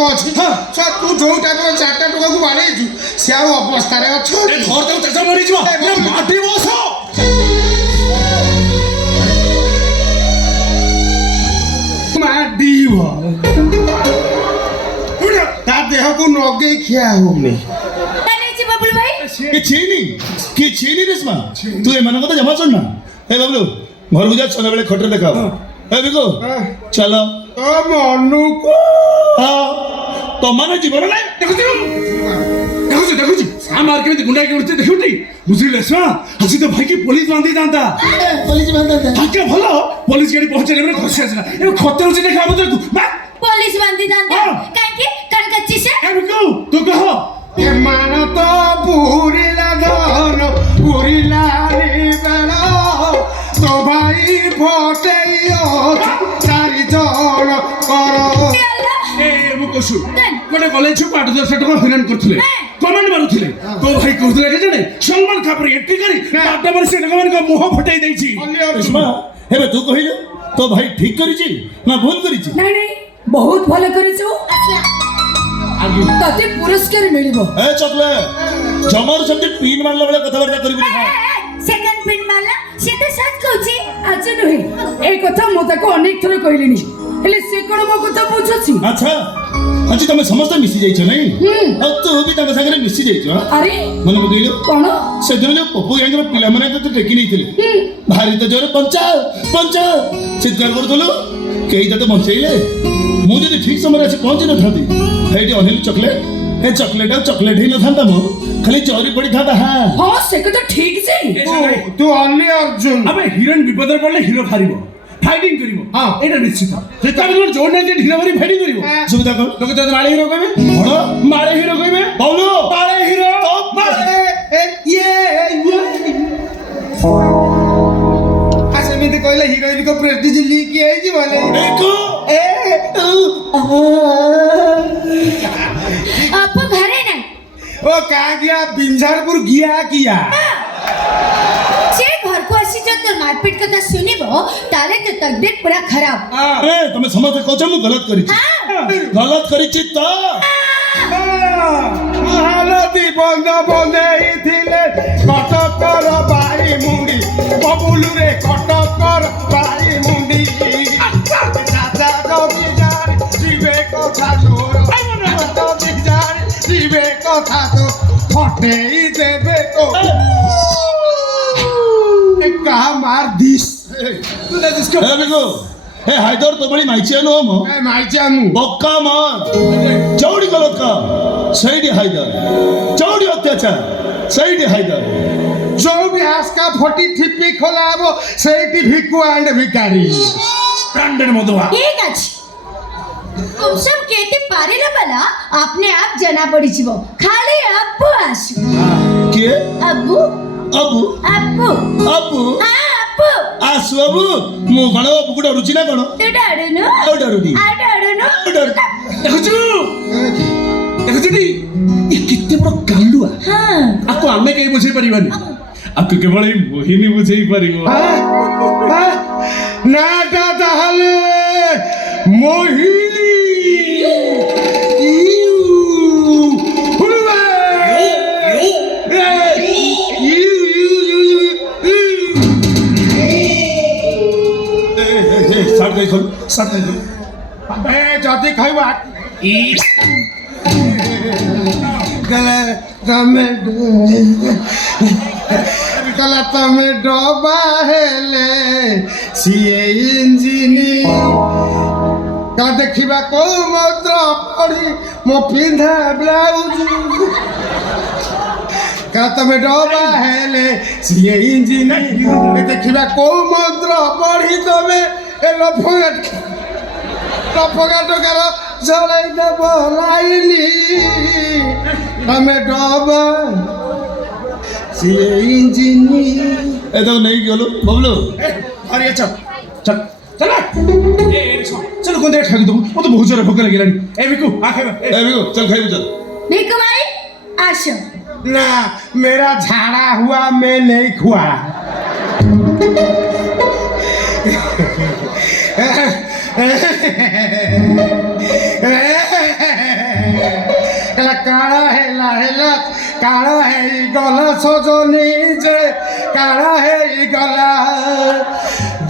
ଲୋକ ଅଛି ତୁ ଯୋଉ ଟାଇପର 4ଟା ଟଙ୍କାକୁ ବାଡ଼େଇଛୁ ସେ ଆଉ ଅବସ୍ଥାରେ ଅଛ ଘର ତାକୁ ଚାଷ ମରିଯିବ ମାଟି ବସ ମାଡ଼ିବ ତା ଦେହକୁ ନଗେଇ ଖିଆ ହଉନି କିଛି ନି ରେଶମା ତୁ ଏମାନଙ୍କ କଥା ଜମା ଶୁଣ ନା ଏ ବାବୁଲୁ ଘରକୁ ଯା ସଦାବେଳେ ଖଟରେ ଦେଖା ଏ ବିକୁ ଚାଲ ମନୁକୁ ତମାନେ ଜୀବନ ନାଇଁ ଦେଖୁଛି আমার কেমতি গুন্ডাই করতে দেখুটি বুঝলি রেশমা আজি তো ভাইকে পুলিশ বাঁধি দাঁতা ভাগ্য ভালো পুলিশ গাড়ি পৌঁছে নেবে ঘষে আসলা এবার খতে হচ্ছে দেখা আমাদের পুলিশ বাঁধি দাঁতা কাকে কান কাচ্ছি সে আমি কও তো কহ মান তো পুরিলা ধন পুরিলা বেল তো ভাই ফটেইও 4 জন কর এ মুকসু কোনে কলেজ ছু 8,000 টাকা হইরান করছিলে কমেন্ট মারুଥିଲେ তো ভাই কହୁଥିଲେ কে জানে সলমান খাপরে এন্ট্রি করি আড্ডা মারি সে টাকা মানে মুহ ফটাই দেইছি রেশমা হেবে তু কহিলু তো ভাই ঠিক করিছি না ভুল করিছি নাই নাই বহুত ভালো করেছো তাতে পুরস্কার মিলিব এ চকলে জমার সঙ্গে পিন মারলা বেলা কথাবার্তা করিবি না সেকেন্ড পিন মারলা সে তো সৎ কইছি আজ নহে এই কথা মো তাকে অনেক থর কইলিনি হেলে সে কোন মো কথা বুঝছি আচ্ছা আচ্ছা তুমি সমস্ত মিশি যাইছো নাই আর তু भी তাଙ୍କ ସାଙ୍ଗରେ ମିଶି ଯାଇছো আরে মনে পକେইলো কোন সেদিন যে পপু গ্যাଙ୍ଗର ପିଲାମାନେ ତ ଟେକି ନେଇଥିଲେ ଭାରି ତ ଜୋରେ ପଞ୍ଚାଅ ପଞ୍ଚାଅ ଚିତ୍କାର କରୁଥିଲୁ କେହି ତତେ ବଞ୍ଚେଇଲେ ମୁଁ ଯଦି ଠିକ ସମୟରେ ଆସି ପହଞ୍ଚି ନଥାନ୍ତି ସେଇଠି ଅନିଲ ଚକଲେଟ ଏ ଚକଲେଟ ଆଉ ଚକଲେଟ ହେଇନଥାନ୍ତା ମୁଁ ଖାଲି ଚୋରି ପଡ଼ିଥାନ୍ତା হ্যাঁ সে কথা ঠিক যে তু অলি অর্জুন আবে হিরোইন বিপদে পড়লে হিরো হারিব ফাইটিং করিব হ্যাঁ এটা নিশ্চিত সেটা আমি জোর নাই যে হিরো মারি ফাইটিং করিব সুবিধা কর তোকে তো মারে হিরো কইবে বড় মারে হিরো কইবে বাবলু মারে হিরো মারে সেମିତି କହିଲେ ହିରୋଇନଙ୍କ ପ୍ରେଷ୍ଟିଜ ଲିକ୍ ହେଇଯିବ देखो আপু ঘরে নাই ଓ କାହା ଗିଆ ବିଞ୍ଝାରପୁର ଗିଆ କିଆ সে ঘরକୁ আসি যে তোর মারপিট কথা শুনিব তাহলে তো তকদির পুরা খারাপ ए তুমি সমস্ত কହୁଛ ମୁଁ ଗଲତ କରିଛି ଗଲତ କରିଛି ତ ମହାନଦୀ ବନ୍ଧ ବନ୍ଦେଇଥିଲେ କଟକର ବାଇ ମୁଣ୍ଡି ବବୁଲୁରେ କଟକର ବାଇ ମୁଣ୍ଡି ରାଜା ଜମିଦାର ଯିବେ କଥା ତୋର ଜମିଦାର ଯିବେ କଥା তো ফটেই দেবে তো কাহা মার দিস ए बिगो ए हायदर तो बड़ी माइची नो मो মাইচা মু बक्का मत चौड़ी गलत का सही हायदर चौड़ी अत्याचार सही हायदर ଯୋଉଠି ଆସ୍କା ଫଟି ଠିପି ଖୋଲା ହବ ସେଇଠି ଭିକୁ ଆଣ୍ଡ ଭିକାରୀ ব্র্যান্ডের মধুয়া ঠিক আছে কুমসম কেতে পারিলা বলা আপনি আপ জানা পড়িছিব খালি আব্বু আসু के আব্বু अबु আব্বু अबु আব্বু आसु अबु मु गण अबु को डरुची ना गण তো ডাড়ুনো ଆଉ ଡରୁନି ডাড়ুনো দেখুছু দেখুছুটি এ কেতে বড় গালুয়া হ্যাঁ আকু আমি কেই বুঝাই পারিবানি আকু কেবল এই মোহিনী বুঝাই পারিব নাটা তাহলে মোহিনী ইউ হুলবা ইউ साट गई खोल साट गई खोल এ যদি খাইবা গলে তুমি ডবা হেলে সিয়ে ইঞ্জিনি কালা দেখিবা কোউ মন্ত্র পড়ি মো পিন্ধা ব্লাউজ কালা তুমি ডবা হেলে সিয়ে ইঞ্জিনি দেখিবা কোউ মন্ত্র পড়ি তুমি এ লফগা টকার জড়াই দেব লাইনি তুমি ডবা সিয়ে ইঞ্জিনি ए तो नहीं गेलो बबलू আরে আচ্ছা চল চল চল কোন জায়গায় ঠাকুর দেবো ও তো বহু জোরে ভোগ লাগিলানি এ বিকু আ খাইবা ए बिगो चल खाइबो चल ভিকু ভাই আসো ना मेरा झाड़ा हुआ मैं नहीं खुआ କାଳ ହେଇଗଲା ସଜନୀ ଯେ କାଳ ହେଇଗଲା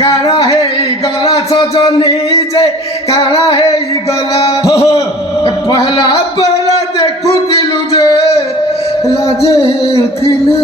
କାଳ ହେଇଗଲା ସଜନୀ ଯେ କାଳ ହେଇଗଲା ପହଲା ପହଲା ଦେଖୁଥିଲୁ ଯେ ଲାଜେ ଥିଲୁ